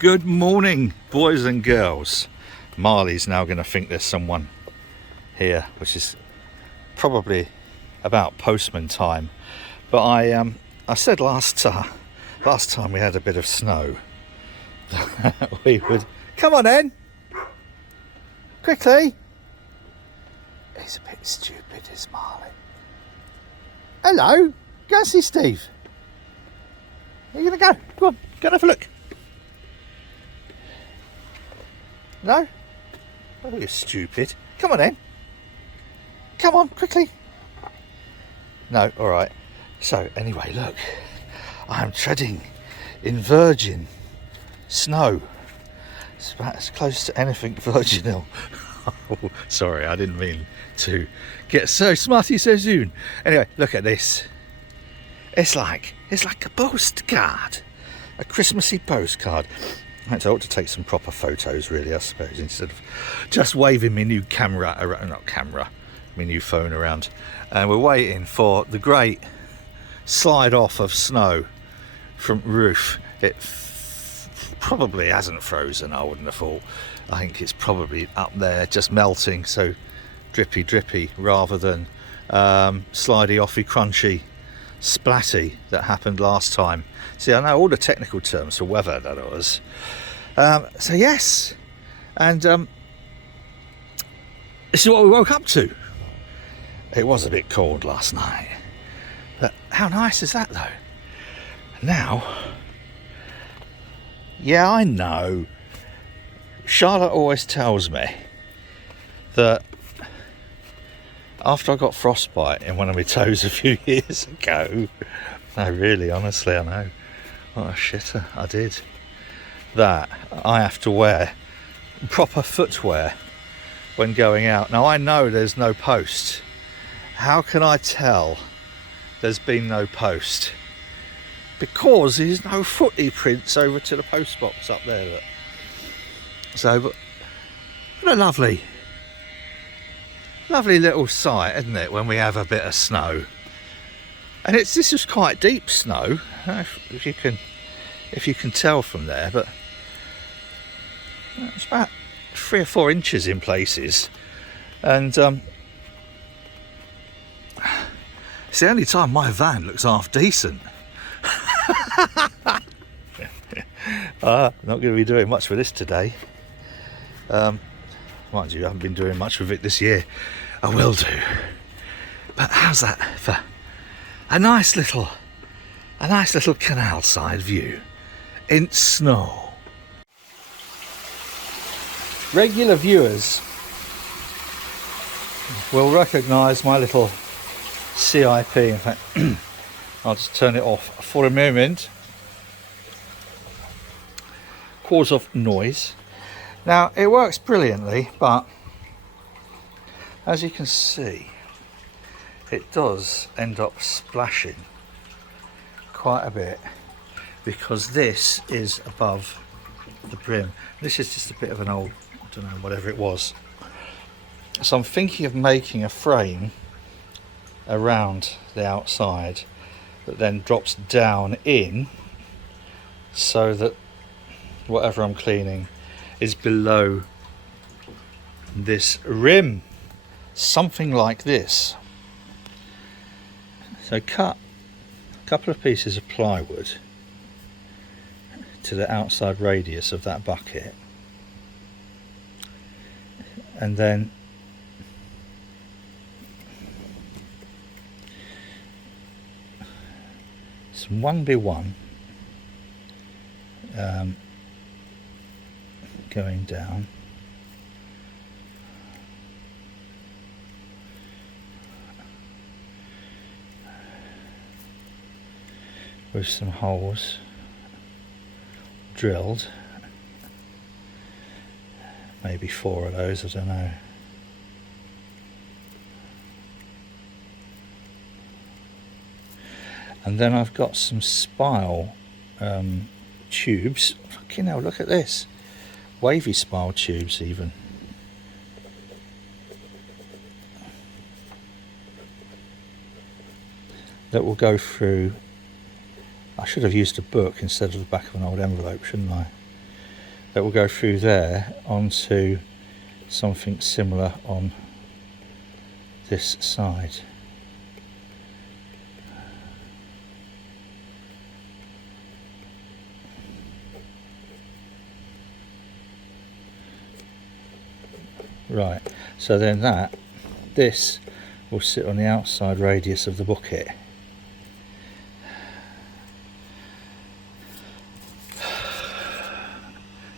Good morning, boys and girls. Marley's now going to think there's someone here, which is probably about postman time. But I said last time we had a bit of snow that we would come on then, quickly. He's a bit stupid, is Marley. Hello, go and see Steve. Are you gonna go? Go on, go and have a look. No? Oh, you're stupid. Come on then. Come on, quickly. No, alright. So, anyway, look. I'm treading in virgin snow. It's about as close to anything virginal. Oh, sorry, I didn't mean to get so smarty so soon. Anyway, look at this. It's like a postcard. A Christmassy postcard. I ought to take some proper photos, really, I suppose, instead of just waving my new camera around, my new phone around. And we're waiting for the great slide off of snow from roof. It probably hasn't frozen, I wouldn't have thought. I think it's probably up there just melting, so drippy rather than slidey offy crunchy splatty that happened last time. See, I know all the technical terms for weather, that it was. So yes, and this is what we woke up to. It was a bit cold last night, but how nice is that though? Now, yeah, I know, Charlotte always tells me that after I got frostbite in one of my toes a few years ago, no, really, honestly, I know, what a shitter I did, that I have to wear proper footwear when going out. Now I know there's no post. How can I tell there's been no post? Because there's no footy prints over to the post box up there. Look. So, but what a lovely little sight, isn't it, when we have a bit of snow? And this is quite deep snow, if you can tell from there, but it's about 3 or 4 inches in places, and it's the only time my van looks half decent. Not going to be doing much with this today. Mind you, I haven't been doing much with it this year. I will do. But how's that for a nice little canal side view in snow? Regular viewers will recognise my little CIP. In fact, I'll just turn it off for a moment. Cause of noise. Now it works brilliantly, but as you can see, it does end up splashing quite a bit because this is above the brim. This is just a bit of an old, I don't know, whatever it was. So I'm thinking of making a frame around the outside that then drops down in so that whatever I'm cleaning is below this rim, something like this. So cut a couple of pieces of plywood to the outside radius of that bucket, and then some 1x1 going down, with some holes drilled, maybe 4 of those, I don't know. And then I've got some spile tubes. Fucking hell, look at this. Wavy spile tubes even. That will go through. I should have used a book instead of the back of an old envelope, shouldn't I? that will go through there onto something similar on this side. Right, so then this will sit on the outside radius of the bucket.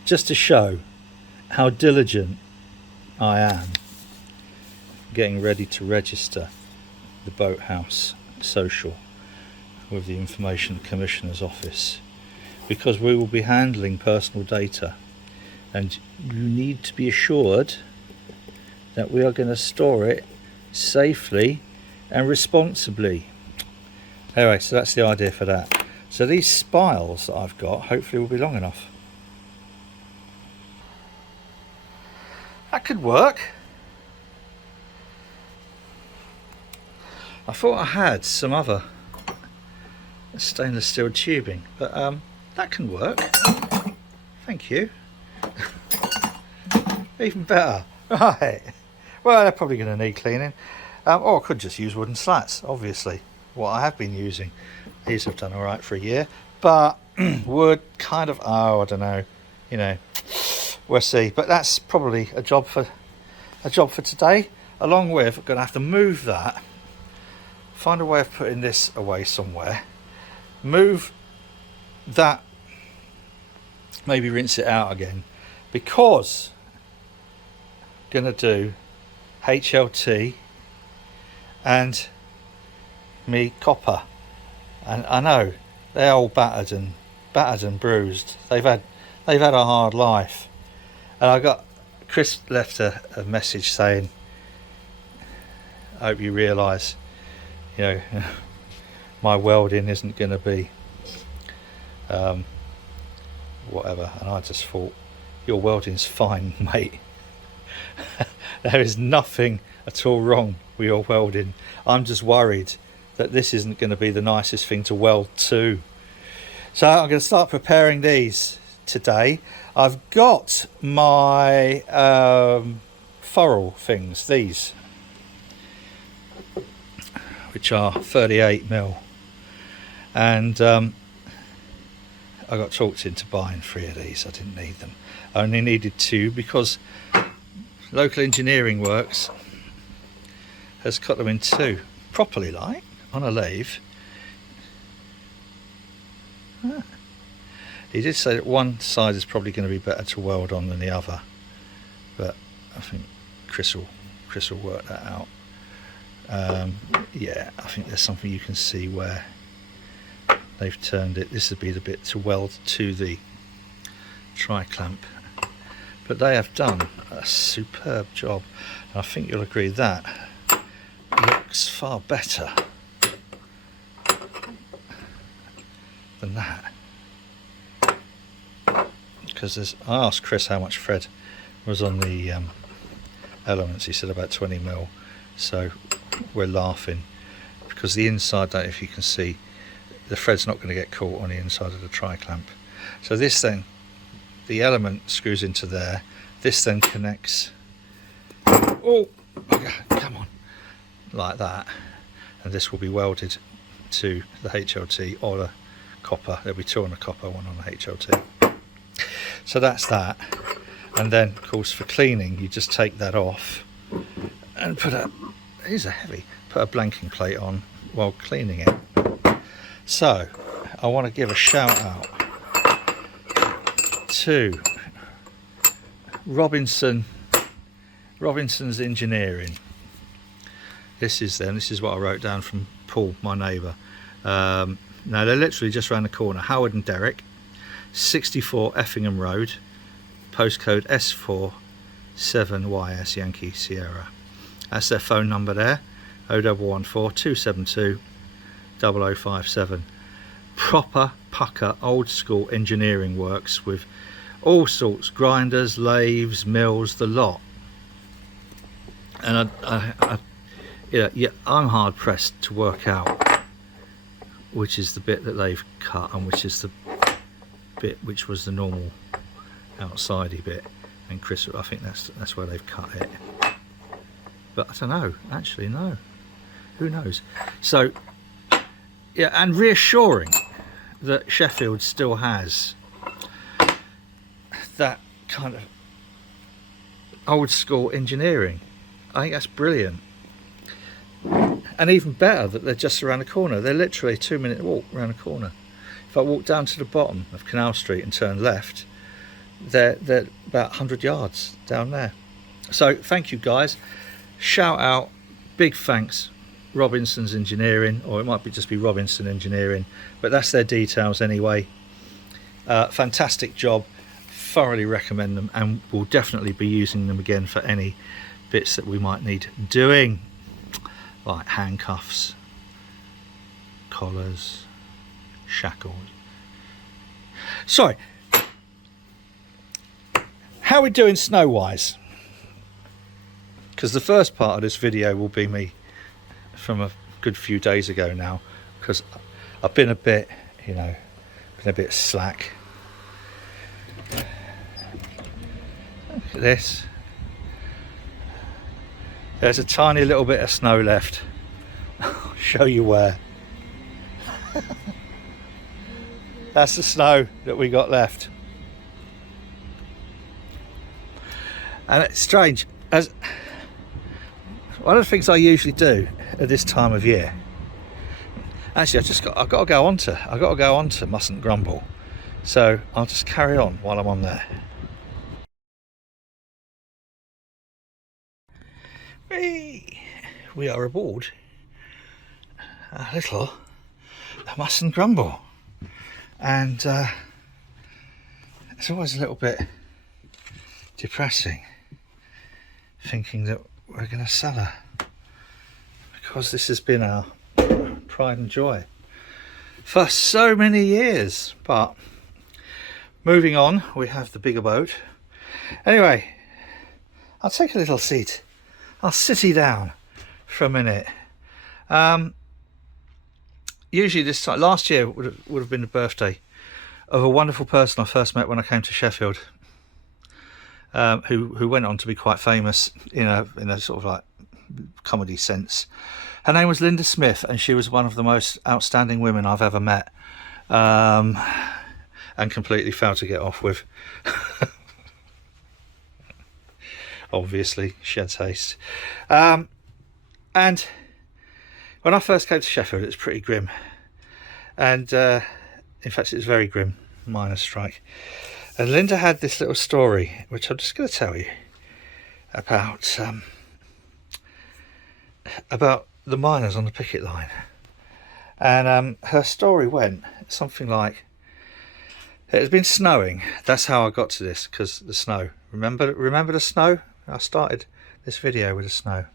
Just to show how diligent I am getting ready to register the Boathouse social with the Information Commissioner's Office, because we will be handling personal data and you need to be assured that we are going to store it safely and responsibly. Anyway, so that's the idea for that. So these spiles that I've got hopefully will be long enough. That could work. I thought I had some other stainless steel tubing, but that can work. Thank you. Even better. Right. Well, they're probably going to need cleaning. Or I could just use wooden slats, obviously. What I have been using. These have done all right for a year. But wood, kind of, I don't know. You know, we'll see. But that's probably a job for today. Along with, I'm going to have to move that. Find a way of putting this away somewhere. Move that. Maybe rinse it out again. Because I'm going to do HLT and me copper, and I know they're all battered and bruised. They've had a hard life, and I got Chris left a message saying, I hope you realise, you know, my welding isn't going to be whatever. And I just thought, your welding's fine, mate. There is nothing at all wrong with your welding. I'm just worried that this isn't going to be the nicest thing to weld to. So I'm going to start preparing these today. I've got my ferrule things, these, which are 38mm, and I got talked into buying 3 of these. I didn't need them. I only needed 2 because Local Engineering Works has cut them in 2 properly, like on a lathe. He did say that one side is probably going to be better to weld on than the other, but I think Chris will work that out. Yeah, I think there's something you can see where they've turned it. This would be the bit to weld to the tri-clamp, but they have done a superb job, and I think you'll agree that looks far better than that. Because I asked Chris how much thread was on the elements. He said about 20mm. So we're laughing because the inside, don't know if you can see, the thread's not going to get caught on the inside of the tri-clamp. So this then, the element screws into there. This then connects. Oh, come on, like that, and this will be welded to the HLT or the copper. There'll be 2 on the copper, 1 on the HLT. So that's that, and then of course for cleaning you just take that off and these are heavy, put a blanking plate on while cleaning it. So I want to give a shout out to Robinson's Engineering. This is what I wrote down from Paul, my neighbour. Now they're literally just around the corner, Howard and Derrick, 64 Effingham Road, postcode S4 7YS Yankee Sierra. That's their phone number there, 0114 272 0057. Proper pucker, old school engineering works with all sorts, grinders, lathes, mills, the lot. And I'm hard pressed to work out which is the bit that they've cut and which is the bit which was the normal outsidey bit, and Chris, I think that's where they've cut it. But I don't know, actually, no. Who knows? So, yeah, and reassuring that Sheffield still has that kind of old school engineering. I think that's brilliant. And even better that they're just around the corner. They're literally a 2-minute walk around the corner. If I walk down to the bottom of Canal Street and turn left, they're about 100 yards down there. So thank you guys. Shout out, big thanks, Robinson's Engineering, or it might just be Robinson Engineering, but that's their details anyway. Fantastic job, thoroughly recommend them, and we'll definitely be using them again for any bits that we might need doing, like handcuffs, collars, shackles. Sorry, how are we doing snow wise? Because the first part of this video will be me from a good few days ago now, because I've been a bit, you know, slack. Look at this. There's a tiny little bit of snow left. I'll show you where. That's the snow that we got left. And it's strange, as one of the things I usually do at this time of year. Actually, I've got to go on to Mustn't Grumble, so I'll just carry on while I'm on there. We are aboard a little Mustn't Grumble, and it's always a little bit depressing thinking that we're going to sell her, because this has been our pride and joy for so many years. But moving on, we have the bigger boat. Anyway, I'll take a little seat. I'll sit you down for a minute. Usually this time, last year would have been the birthday of a wonderful person I first met when I came to Sheffield, who went on to be quite famous in a sort of like comedy sense. Her name was Linda Smith, and she was one of the most outstanding women I've ever met, and completely failed to get off with. Obviously, she had taste. And when I first came to Sheffield, it was pretty grim, and in fact it was very grim, miners' strike. And Linda had this little story, which I'm just going to tell you about the miners on the picket line. And her story went something like, it had been snowing. That's how I got to this, because the snow. Remember the snow? I started this video with the snow.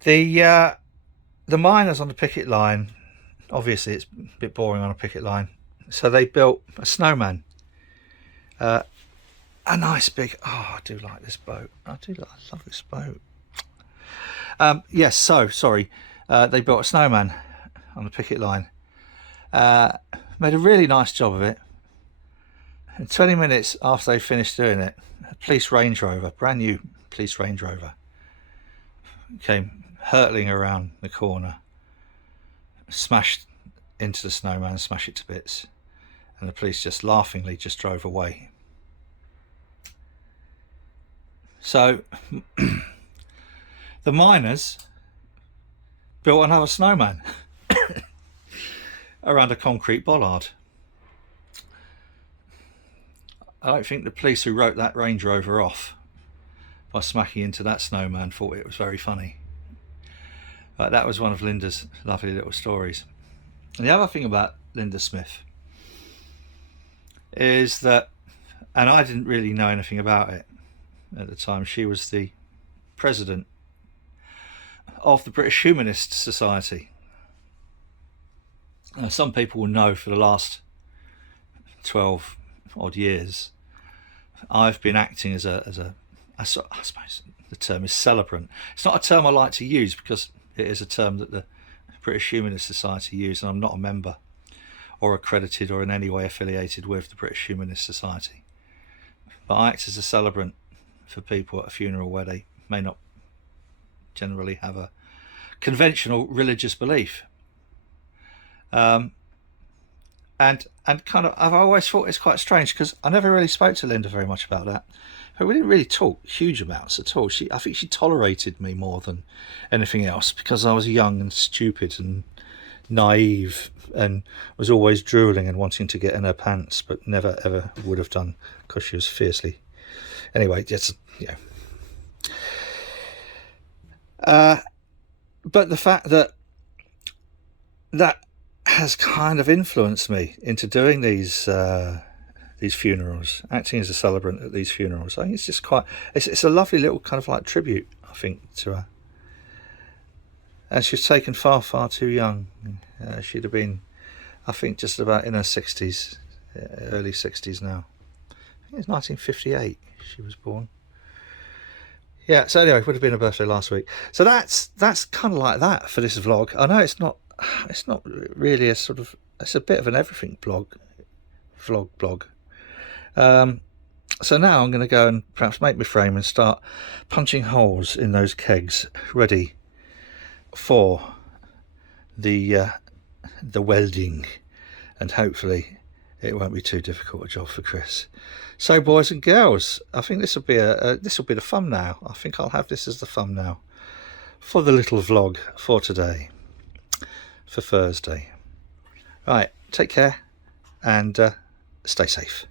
The miners on the picket line, obviously it's a bit boring on a picket line, so they built a snowman. A nice big, I do like this boat. I love this boat. Yes, so sorry. They built a snowman on the picket line. Made a really nice job of it. And 20 minutes after they finished doing it, a police Range Rover, brand new police Range Rover, came hurtling around the corner, smashed into the snowman, smashed it to bits, and the police just laughingly just drove away. So the miners built another snowman around a concrete bollard. I don't think the police who wrote that Range Rover off by smacking into that snowman thought it was very funny. But that was one of Linda's lovely little stories. And the other thing about Linda Smith is that, and I didn't really know anything about it at the time, she was the president of the British Humanist Society. Now, some people will know for the last 12 odd years I've been acting as I suppose the term is celebrant. It's not a term I like to use because it is a term that the British Humanist Society use, and I'm not a member or accredited or in any way affiliated with the British Humanist Society. But I act as a celebrant for people at a funeral where they may not generally have a conventional religious belief. And kind of, I've always thought it's quite strange because I never really spoke to Linda very much about that. But we didn't really talk huge amounts at all. I think she tolerated me more than anything else because I was young and stupid and naive and was always drooling and wanting to get in her pants, but never ever would have done because she was fiercely. Anyway, just but the fact that has kind of influenced me into doing these funerals, acting as a celebrant at these funerals. I think it's just it's a lovely little kind of like tribute, I think, to her. And she was taken far, far too young. She'd have been, I think, just about in her 60s, early 60s now. I think it's 1958 she was born. Yeah, so anyway, it would have been her birthday last week. So that's kind of like that for this vlog. I know it's not really it's a bit of an everything blog. So now I'm going to go and perhaps make my frame and start punching holes in those kegs, ready for the welding, and hopefully it won't be too difficult a job for Chris. So boys and girls, I think this will be the thumbnail. I think I'll have this as the thumbnail for the little vlog for today, for Thursday. Right, take care and stay safe.